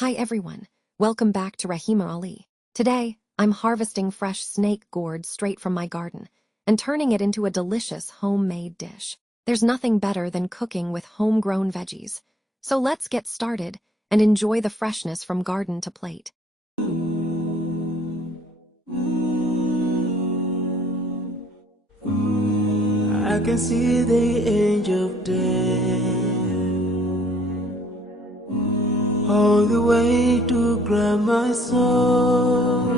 Hi everyone, welcome back to Rahima Ali. Today, I'm harvesting fresh snake gourd straight from my garden and turning it into a delicious homemade dish. There's nothing better than cooking with homegrown veggies. So let's get started and enjoy the freshness from garden to plate. I can see the angel of death all the way to grab my soul.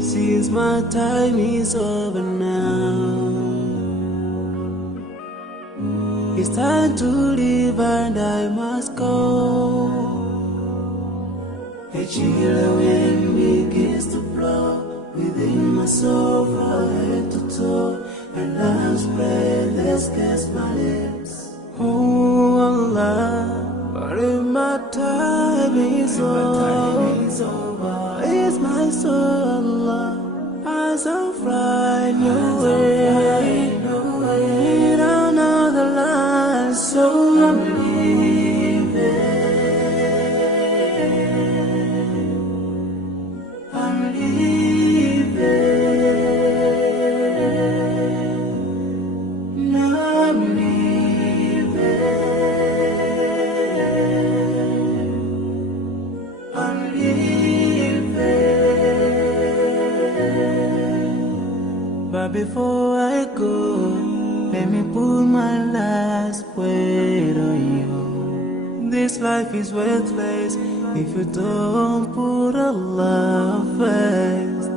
Since my time is over now, it's time to leave and I must go. A chill wind begins to blow within my soul from head to toe, and love's breath escapes my lips. Oh Allah, but if my time is over, it's my soul, Allah, as I'm flying away in another land, so I'm leaving. I'm leaving. Now I'm leaving. I'm leaving. But before I go, let me put my last word on you. This life is worthless if you don't put Allah first.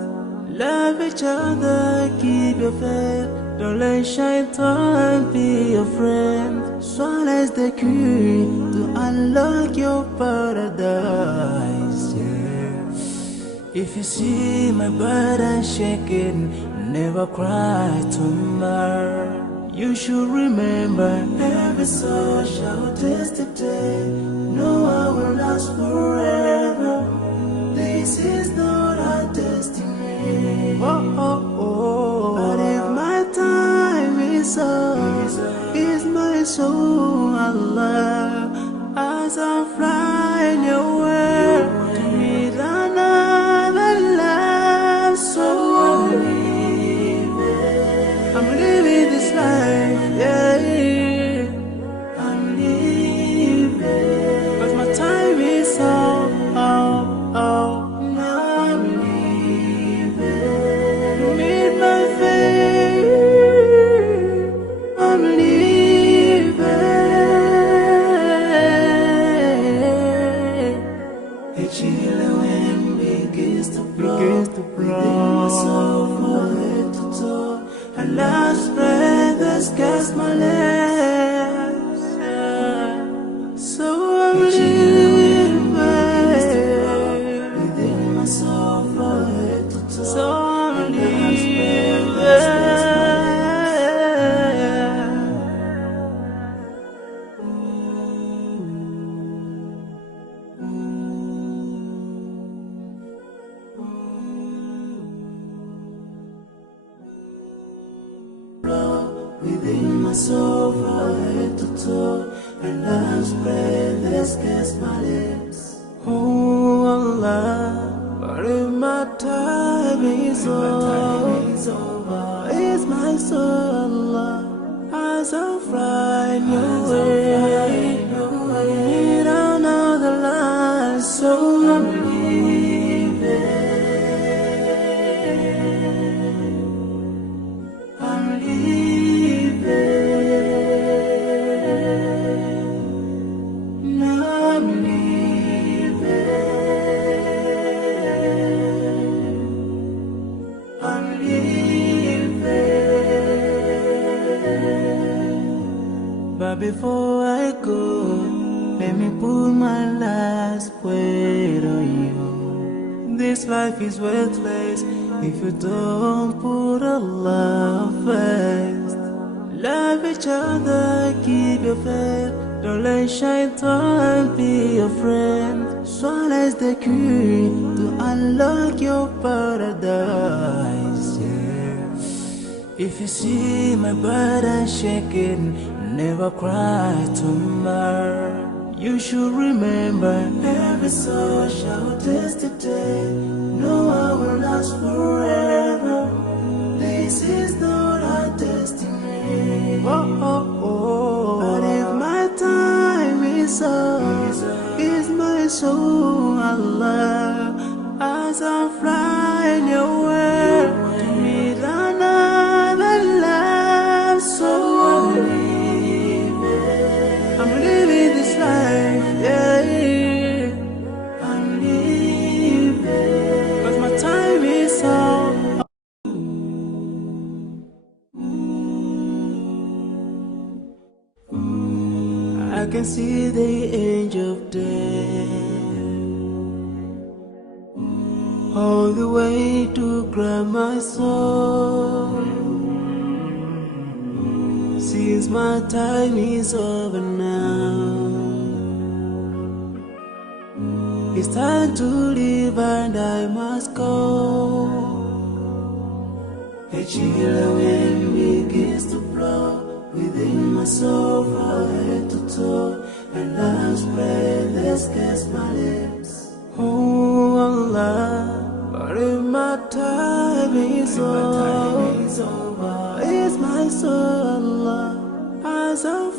Love each other, keep your faith. Don't let shaitan be your friend. Swallow the key to unlock your paradise. Yeah. If you see my burden shaking, never cry tomorrow. You should remember every soul shall taste the day. No one will last forever. This is not our destiny. But if my time is up, is my soul, Allah, as I'm flying away to meet another life. So I'm living this life, yeah. I'm leaving, but my time is up, now I'm leaving. Meet my fate, I'm leaving. A chill wind begins to blow, within my soul from head to toe, and last breath escapes my lips. So I'm leaving within my soul from head to toe. So I'm leaving. Within my soul from head to toe, and love's breath escapes my lips. Oh Allah, but if my time is over, it's my soul, Allah, as I'm flying away in another land, so I'm leaving. I'm leaving. Now I'm leaving. I'm leaving. But before I go, let me put my last word on you. This life is worthless if you don't put Allah first. Love each other, keep your faith. Don't let shaitan be your friend. Swallow the key to unlock your paradise. Yeah. If you see my burden shaking, never cry tomorrow. You should remember, every soul shall taste the day. No one will last forever. This is not our destiny. Oh, oh, oh. But if my time is up, is my soul Allah, as I'm flying away to meet another life. So I'm living this life, yeah. I'm living, 'cause my time is up. I can see the angel of death all the way to grab my soul. Since my time is over now, it's time to leave and I must go. A chill wind begins to blow within my soul from head to toe, and love's breath escapes my lips. Oh Allah, but if my time is over, it's my soul Allah, as I'm